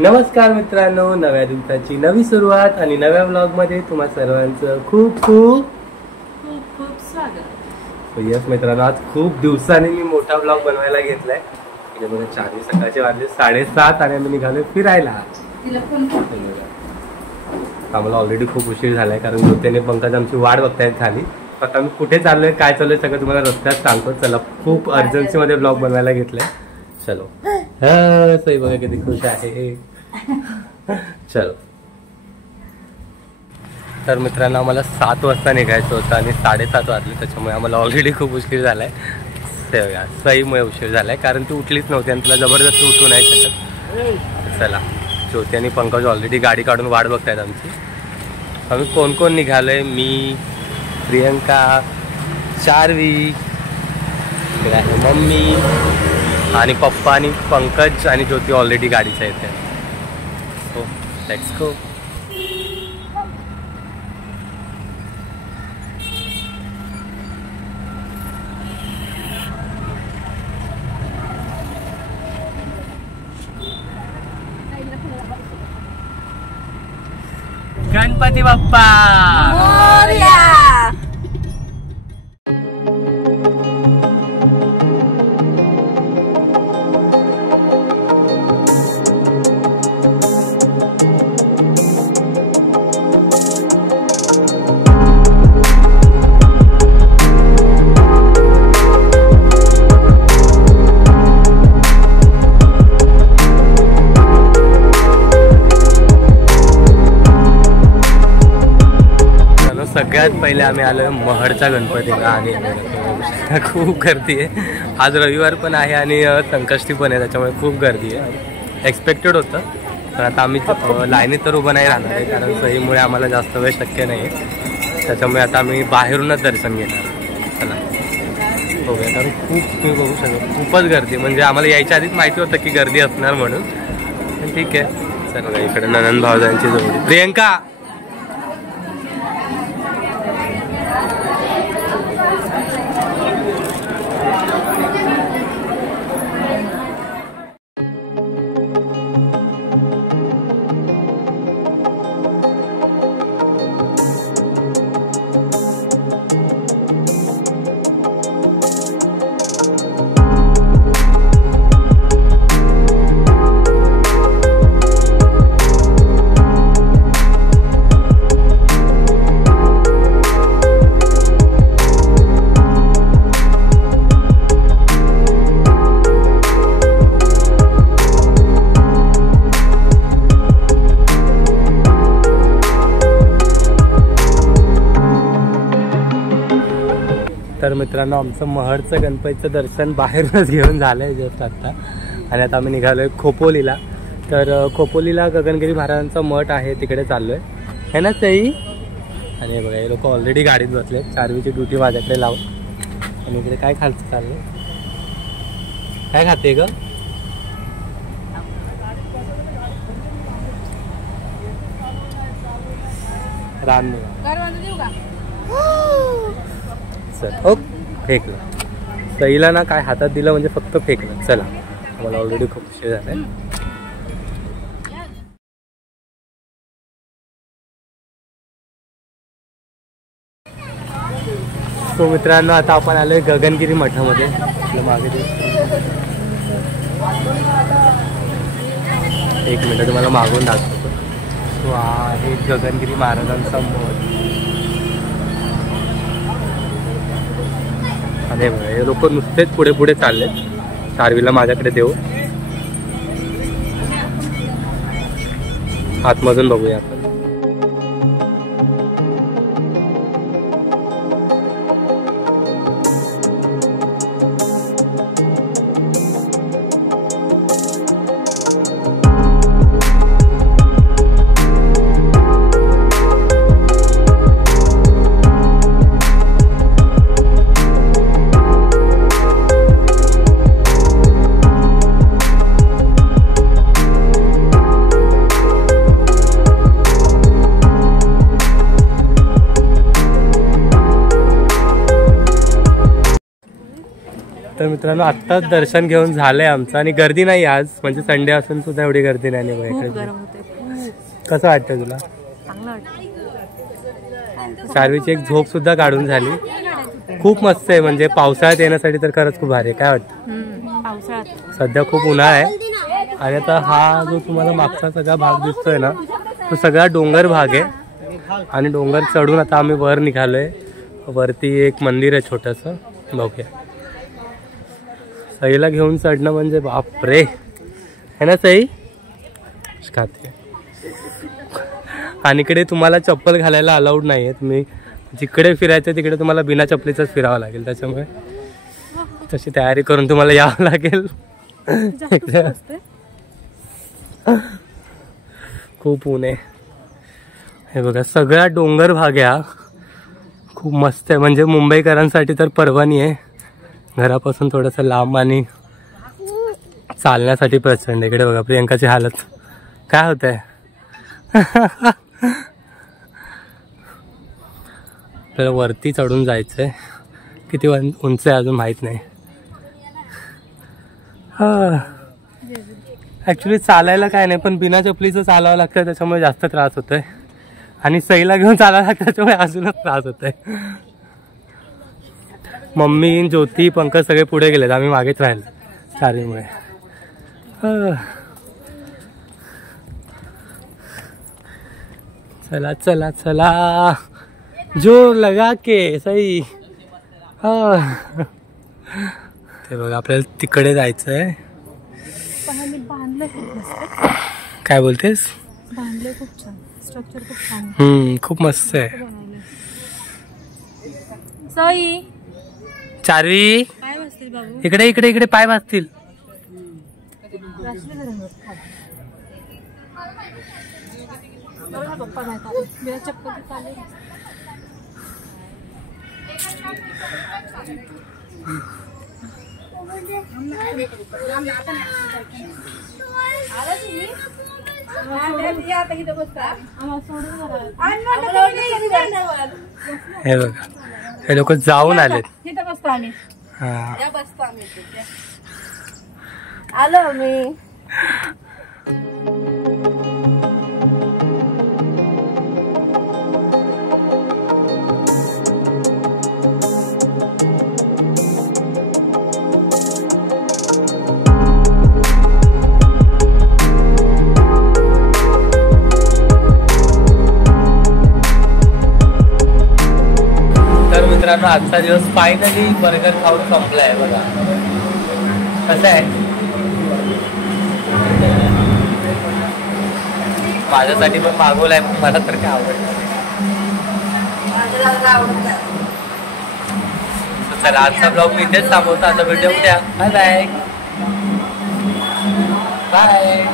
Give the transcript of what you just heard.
नमस्कार मित्रांनो, नव्या दिवसाची नवी सुरुवात आणि नव्या ब्लॉग मध्ये तुम्हा सर्वांचं खूप खूप खूप खूप स्वागत. यस मित्रांनो, आज खूप दिवसांनी मी मोठा ब्लॉग बनवायला घेतलाय. इथे बघा 4 सकाळचे वाजले 7:30 आणि आम्ही निघालोय फिरायला. आम्हाला ऑलरेडी खूप उशीर झालाय कारण ज्योतीने पंकज आमची वाट बघतायत झाली. आता आम्ही कुठे चाललोय काय चाललोय सगळं तुम्हाला रस्त्यात सांगतो. चला, खूप अर्जन्सी मध्ये ब्लॉग बनवायला घेतलाय. चलो. हा सही बघा किती खुश आहे. चलो. तर मित्रांनो, आम्हाला 7 वाजता निघायचं होतं आणि 7:30 वाजले, त्याच्यामुळे आम्हाला ऑलरेडी खूप उशीर झालाय. सईमुळे उशीर झालाय कारण ती उठलीच नव्हती आणि तिला जबरदस्ती उठू नाही शकत. चला, ज्योती आणि पंकज ऑलरेडी गाडी काढून वाट बघतायत आमची. आम्ही कोण कोण निघालोय? मी, प्रियंका, चार्वी, मम्मी आणि पप्पा आणि पंकज आणि ज्योती ऑलरेडी गाडीच्या येते. So let's go. Ganpati Bappa मोरया. सगळ्यात पहिले आम्ही आलो महडचा गणपतीला आणि खूप गर्दी आहे. आज रविवार पण आहे आणि संकष्टी पण आहे, त्याच्यामुळे खूप गर्दी आहे. एक्सपेक्टेड होतं, पण आता आम्ही लाईनीत तर उभं नाही राहणार आहे कारण सहीमुळे आम्हाला जास्त वेळ शक्य नाही आहे. त्याच्यामुळे आता आम्ही बाहेरूनच दर्शन घेणार. चला बघूया. कारण खूप तुम्ही बघू शकता खूपच गर्दी, म्हणजे आम्हाला यायच्या आधीच माहिती होतं की गर्दी असणार म्हणून. पण ठीक आहे. चल बघा, इकडे ननंद भावजांची जोडी. प्रियंका तर मित्रांनो, आमचं महडचं गणपतीचं दर्शन बाहेरूनच घेऊन झालं आहे जस्ट आत्ता. आणि आता आम्ही निघालो आहे खोपोलीला. तर खोपोलीला गगनगिरी महाराजांचा मठ आहे, तिकडे चाललो आहे ना सई. आणि बघा, हे लोक ऑलरेडी गाडीत बसले. चार्वीची ड्युटी माझ्याकडे लावून. आणि इकडे काय खायचं चाललं? काय खाते ग? राम चल. ओ फेकलं सईला ना, काय हातात दिलं म्हणजे फक्त फेकलं. चला, मला ऑलरेडी खूप उशीर झालाय. सो मित्रांनो, आता आपण आलोय गगनगिरी मठामध्ये. मागे एक मिनिट तुम्हाला मागून दाखवतो. सो आहे गगनगिरी महाराजांचा मठ. अरे बघा, हे लोक नुसतेच पुढे पुढे चाललेत. चार्वीला माझ्याकडे देऊ. आतमधून बघूया आपण. मित्रांनो आत्ताच दर्शन घेऊन झालंय आमचं आणि गर्दी नाही आज, म्हणजे संडे असून सुद्धा एवढी गर्दी नाही कसं वाटतं तुला? चार्वीची एक झोप सुद्धा काढून झाली. खूप मस्त आहे, म्हणजे पावसाळ्यात येण्यासाठी तर खरंच खूप भारी आहे. काय वाटतं? सध्या खूप उन्हाळा आहे आणि आता हा जो तुम्हाला मागचा सगळा भाग दिसतोय ना तो सगळा डोंगर भाग आहे आणि डोंगर चढून आता आम्ही वर निघालोय. वरती एक मंदिर आहे छोटंसं, बघूया. सईला घेऊन चढणं म्हणजे बापरे, है ना सई? खाते. आणि इकडे तुम्हाला चप्पल घालायला अलाउड नाही आहे, तुम्ही जिकडे फिरायचं तिकडे तुम्हाला बिना चप्पलीचंच फिरावं लागेल, त्याच्यामुळे तशी तयारी करून तुम्हाला यावं लागेल. खूप ऊन आहे. हे बघा सगळा डोंगर भाग आहे, खूप मस्त आहे. म्हणजे मुंबईकरांसाठी तर पर्वणी आहे, घरापासून थोडंसं लांब आणि चालण्यासाठी प्रचंड. इकडे बघा प्रियंकाची हालत काय होत आहे. आपल्याला वरती चढून जायचंय, किती उंच आहे अजून माहित नाही. ऍक्च्युली चालायला काय नाही, पण बिना चपलीचं चालावं लागतं, त्याच्यामुळे जास्त त्रास होतोय. आणि सईला घेऊन चालायला लागतं त्याच्यामुळे अजूनच त्रास होतोय. मम्मी, ज्योती, पंकज सगळे पुढे गेलेत, आम्ही मागेच राहिलो चारीमुळे. चला चला चला, जोर लगा के सई. ते बघा आपल्याला तिकडे जायचंय. काय बोलतेस? खूप छान स्ट्रक्चर, खूप छान. खूप मस्त आहे. सई चारवी काय बसतील बाबू? इकडे इकडे इकडे पाय भाजतील. हे बघा हे लोक जाऊन आलेत. आलो मी. मित्रांनो आजचा दिवस फायनली बर्गर खाऊन संपलाय. बघा कसं आहे, माझ्यासाठी पण मागवलाय, मला तर काय आवडलं. चला आजचा ब्लॉग मी इथेच थांबवतो, आता व्हिडिओ उद्या. Bye bye bye.